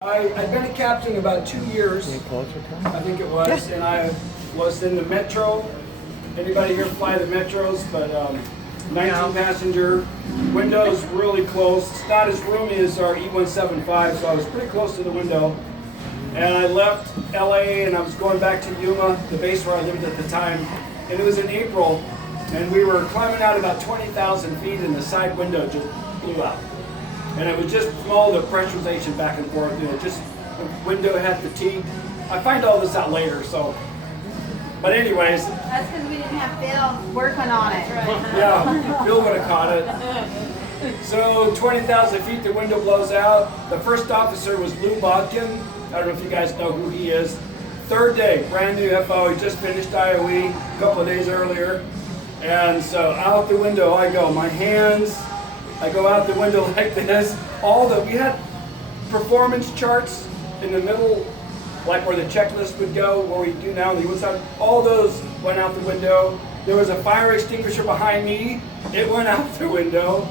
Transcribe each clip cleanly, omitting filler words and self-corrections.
I've been a captain about 2 years, I think it was, and I was in the Metro. Anybody here fly the Metros? But 19 passenger, windows really close. It's not as roomy as our E175, so I was pretty close to the window. And I left LA and I was going back to Yuma, the base where I lived at the time. And it was in April, and we were climbing out about 20,000 feet, and the side window just blew out. And it was just from all the pressurization back and forth, just the window had fatigue. I find all this out later, so. But anyways. That's because we didn't have Bill working on it. Right. Yeah, Bill would have caught it. So 20,000 feet, the window blows out. The first officer was Lou Bodkin. I don't know if you guys know who he is. Third day, brand new FO. He just finished IOE a couple of days earlier. And so out the window I go. My hands, I go out the window like this. We had performance charts in the middle, like where the checklist would go, where we do now on the inside. All those went out the window. There was a fire extinguisher behind me. It went out the window.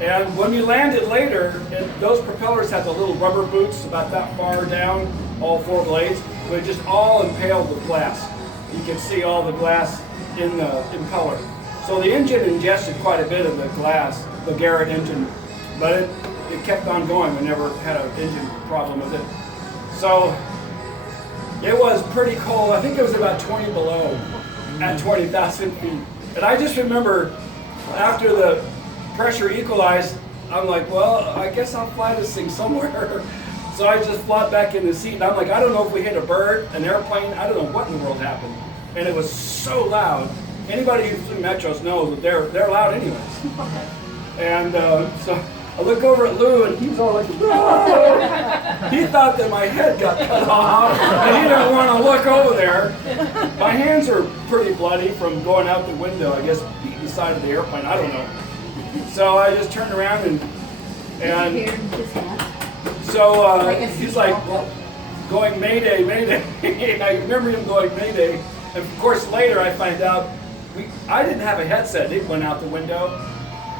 And when we landed later, and those propellers had the little rubber boots about that far down, all four blades, we just all impaled with glass. You can see all the glass in color. So the engine ingested quite a bit of the glass, the Garrett engine, but it kept on going. We never had an engine problem with it. So it was pretty cold. I think it was about 20 below at 20,000 feet. And I just remember after the pressure equalized, I'm like, well, I guess I'll fly this thing somewhere. So I just flopped back in the seat, and I'm like, I don't know if we hit a bird, an airplane, I don't know what in the world happened. And it was so loud. Anybody who flew Metros knows that they're loud anyways. And so I look over at Lou, and he's all like, whoa! He thought that my head got cut off, and he didn't want to look over there. My hands are pretty bloody from going out the window, I guess, beating the side of the airplane, I don't know. So I just turned around and so he's like, well, going Mayday, Mayday. I remember him going Mayday. And of course later I find out I didn't have a headset, it went out the window.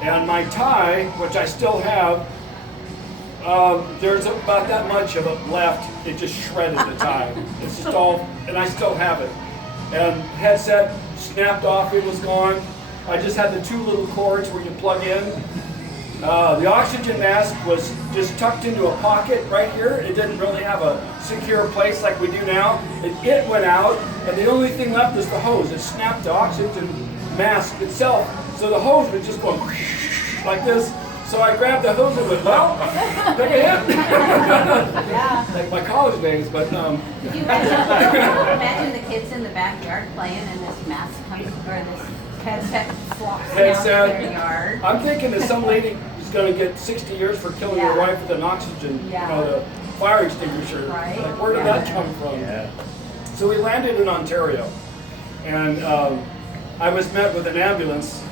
And my tie, which I still have, there's about that much of it left. It just shredded the tie. It's just all, and I still have it. And headset snapped off, it was gone. I just had the two little cords where you plug in. The oxygen mask was just tucked into a pocket right here. It didn't really have a secure place like we do now. It went out, and the only thing left is the hose. It snapped the oxygen mask itself. So the hose was just going like this. So I grabbed the hose and went, well, take a hit. Like my college days, but Could you imagine the kids in the backyard playing and this mask comes, or this headset flops down their yard? I'm thinking that some lady is going to get 60 years for killing your wife with an oxygen, the fire extinguisher. Right. Like, where did that come from? Yeah. So we landed in Ontario, and I was met with an ambulance,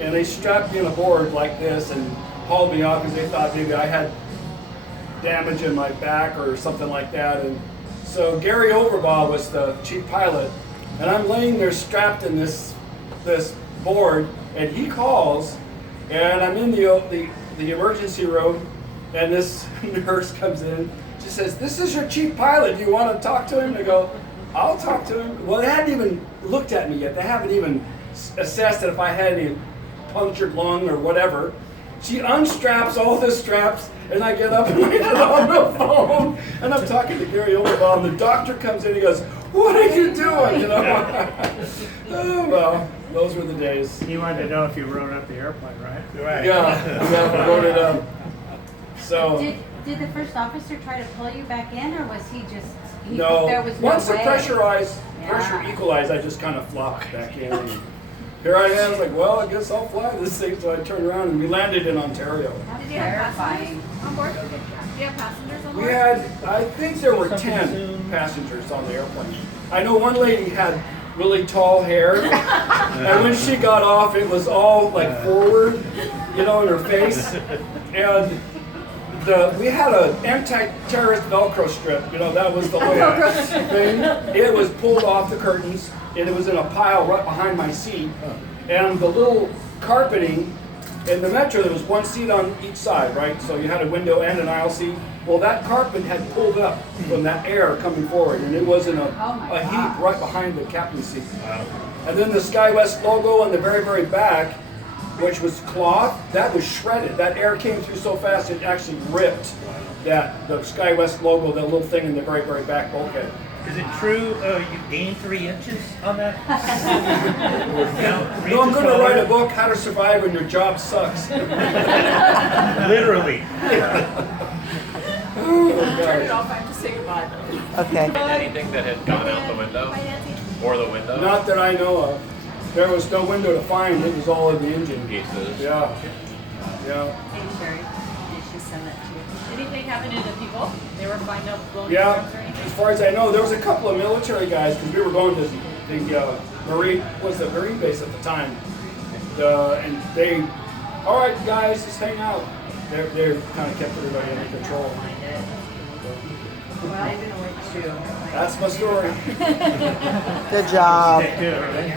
and they strapped me on a board like this and hauled me off because they thought maybe I had damage in my back or something like that. And so Gary Overbaugh was the chief pilot, and I'm laying there strapped in this board, and he calls, and I'm in the emergency room, and this nurse comes in. She says, "This is your chief pilot. Do you want to talk to him?" And I go, "I'll talk to him." Well, they hadn't even looked at me yet. They haven't even assessed if I had any punctured lung or whatever. She unstraps all the straps, and I get up and I get on the phone, and I'm talking to Gary Overbaugh, and the doctor comes in, he goes, "What are you doing?" Oh, well, those were the days. He wanted to know if you wrote up the airplane, right? Right. Yeah, I wrote it up. So. Did the first officer try to pull you back in, or was he just, No, there was no once the way? pressure equalized, I just kind of flopped back in. And here I am, like, well, I guess I'll fly this thing. So I turned around and we landed in Ontario. Did you have passengers on board? Do you have passengers on board? We had, I think there were 10 passengers on the airplane. I know one lady had really tall hair, and when she got off, it was all like forward, in her face. And we had an anti-terrorist Velcro strip, that was the whole thing. It was pulled off the curtains, and it was in a pile right behind my seat. And the little carpeting In the Metro, there was one seat on each side, right? So you had a window and an aisle seat. Well, that carpet had pulled up from that air coming forward, and it was in a heap right behind the captain's seat. Wow. And then the SkyWest logo on the very, very back, which was cloth, that was shredded. That air came through so fast it actually ripped the SkyWest logo, that little thing in the very, very back bulkhead. Is it true you gained 3 inches on that? No, I'm going to write a book, How to Survive When Your Job Sucks. Literally. Turn it off. I have to say goodbye though. Okay. Anything that had gone out the window? Bye, Nancy. Or the window? Not that I know of. There was no window to find. It was all in the engine. Pieces. Yeah. Yeah. Hey, Sherry, did she send that to you? Anything happen to the people? They were fined up blowing Yeah. trucks or anything? As far as I know, there was a couple of military guys, because we were going to the Marine base at the time. And they, all right, guys, just hang out. They kind of kept everybody under control. Well, I'm gonna wait too. That's my story. Good job. Good, right?